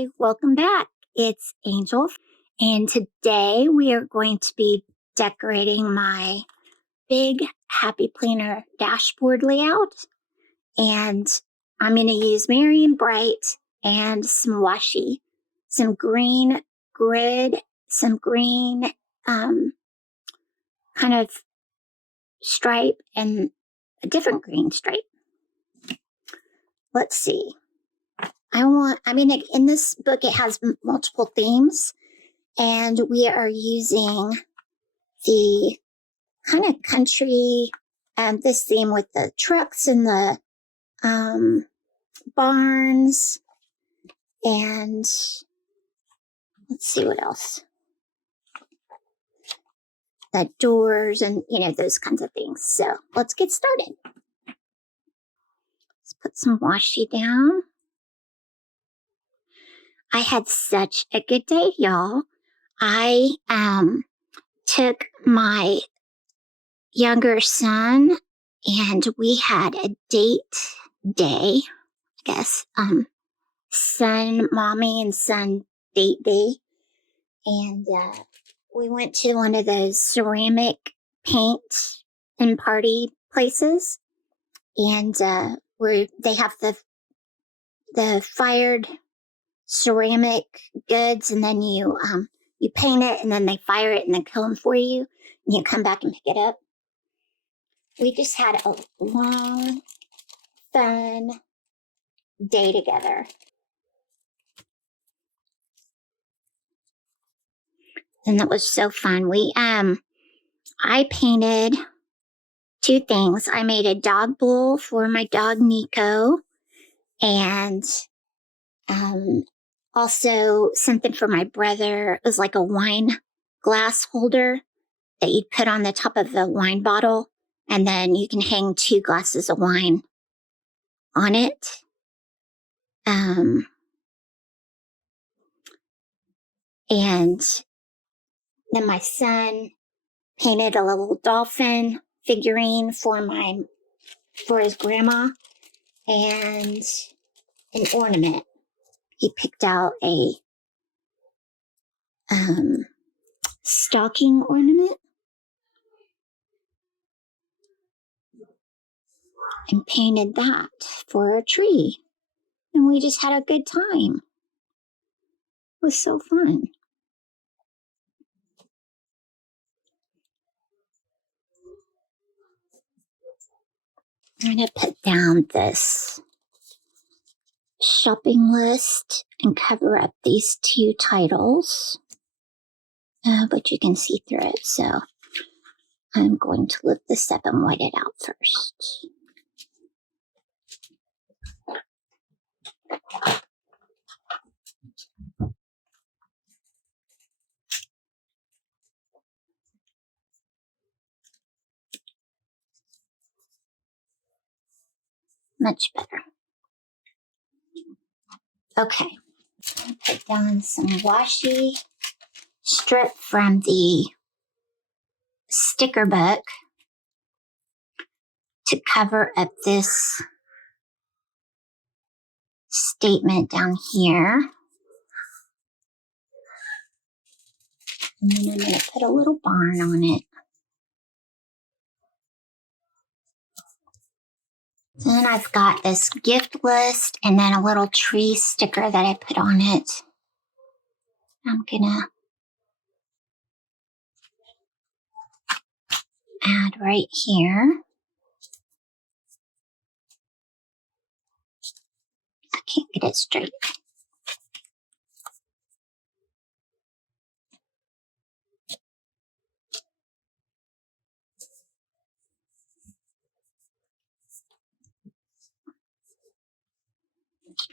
Hi, welcome back. It's Angel, and today we are going to be decorating my big Happy Planner dashboard layout. And I'm going to use Marion Bright and some washi, some green grid, some green kind of stripe, and a different green stripe. Let's see. In this book, it has multiple themes, and we are using the kind of country, this theme with the trucks and the barns, and let's see what else. The doors and, those kinds of things. So let's get started. Let's put some washi down. I had such a good day, y'all. I took my younger son and we had a date day, I guess, son, mommy and son date day. And we went to one of those ceramic paint and party places. And where they have the fired ceramic goods, and then you paint it, and then they fire it and then kill them for you, and you come back and pick it up. We just had a long, fun day together. And that was so fun. I painted two things. I made a dog bowl for my dog Nico, and also something for my brother. It was like a wine glass holder that you'd put on the top of the wine bottle, and then you can hang 2 glasses of wine on it. And then my son painted a little dolphin figurine for his grandma, and an ornament. He picked out a stocking ornament and painted that for a tree. And we just had a good time. It was so fun. I'm going to put down this shopping list and cover up these 2 titles, but you can see through it. So I'm going to lift this up and white it out first. Much better. Okay, I'll put down some washi strip from the sticker book to cover up this statement down here. And then I'm going to put a little barn on it. Then I've got this gift list and then a little tree sticker that I put on it. I'm going to add right here. I can't get it straight.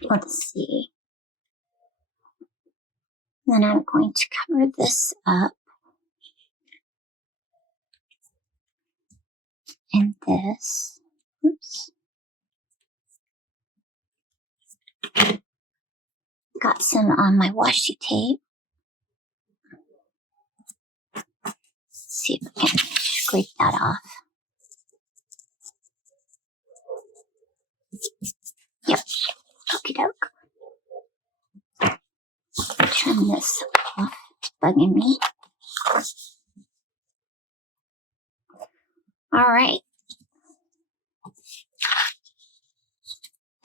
Let's see. Then I'm going to cover this up. And this. Oops. Got some on my washi tape. Let's see if I can scrape that off. Yep. Okie doke. turn this off. It's bugging me. All right.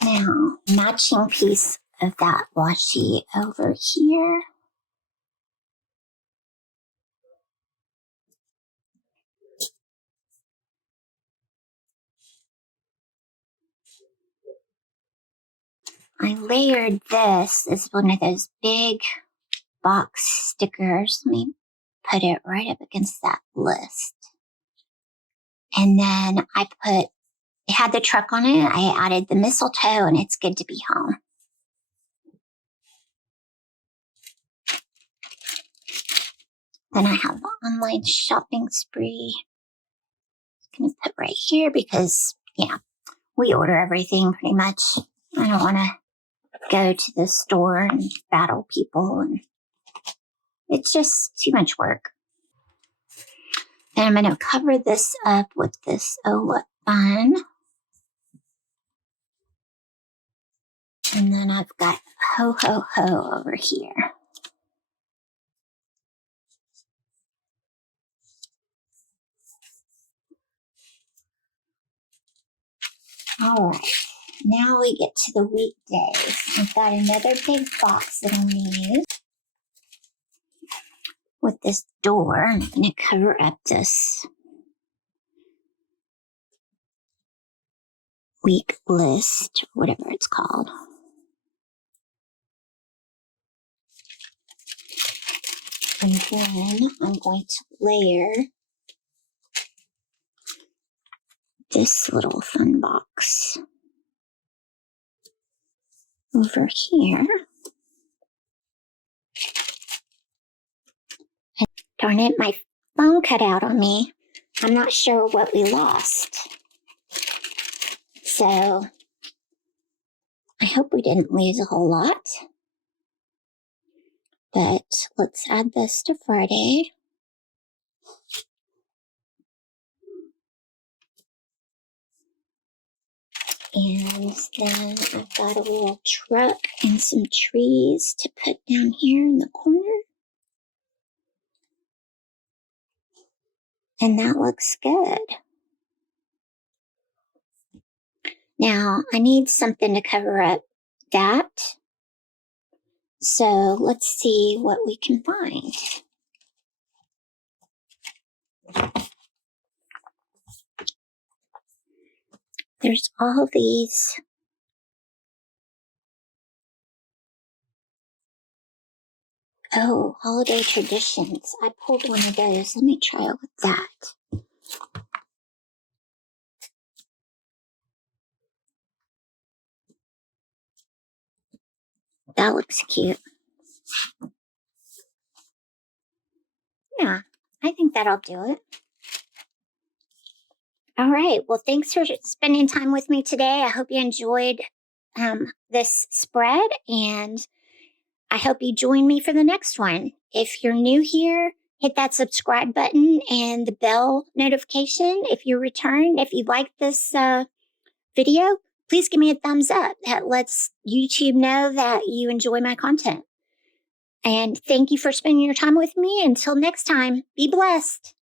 Now, matching piece of that washi over here. I layered this as one of those big box stickers. Let me put it right up against that list. And then it had the truck on it. I added the mistletoe, and it's good to be home. Then I have the online shopping spree. I'm going to put right here because, we order everything pretty much. I don't want to go to the store and battle people, and it's just too much work. Then I'm going to cover this up with this Oh What Fun. And then I've got Ho Ho Ho over here. All right, now we get to the weekdays. I've got another big box that I'm going to use with this door. I'm going to cover up this week list, whatever it's called. And then I'm going to layer this little fun box over here. And darn it, my phone cut out on me. I'm not sure what we lost. So I hope we didn't lose a whole lot. But let's add this to Friday. And then I've got a little truck and some trees to put down here in the corner. And that looks good. Now, I need something to cover up that. So let's see what we can find. There's all these holiday traditions. I pulled one of those. Let me try it with that. That looks cute. Yeah, I think that'll do it. All right. Well, thanks for spending time with me today. I hope you enjoyed this spread, and I hope you join me for the next one. If you're new here, hit that subscribe button and the bell notification if you return. If you like this video, please give me a thumbs up. That lets YouTube know that you enjoy my content. And thank you for spending your time with me. Until next time, be blessed.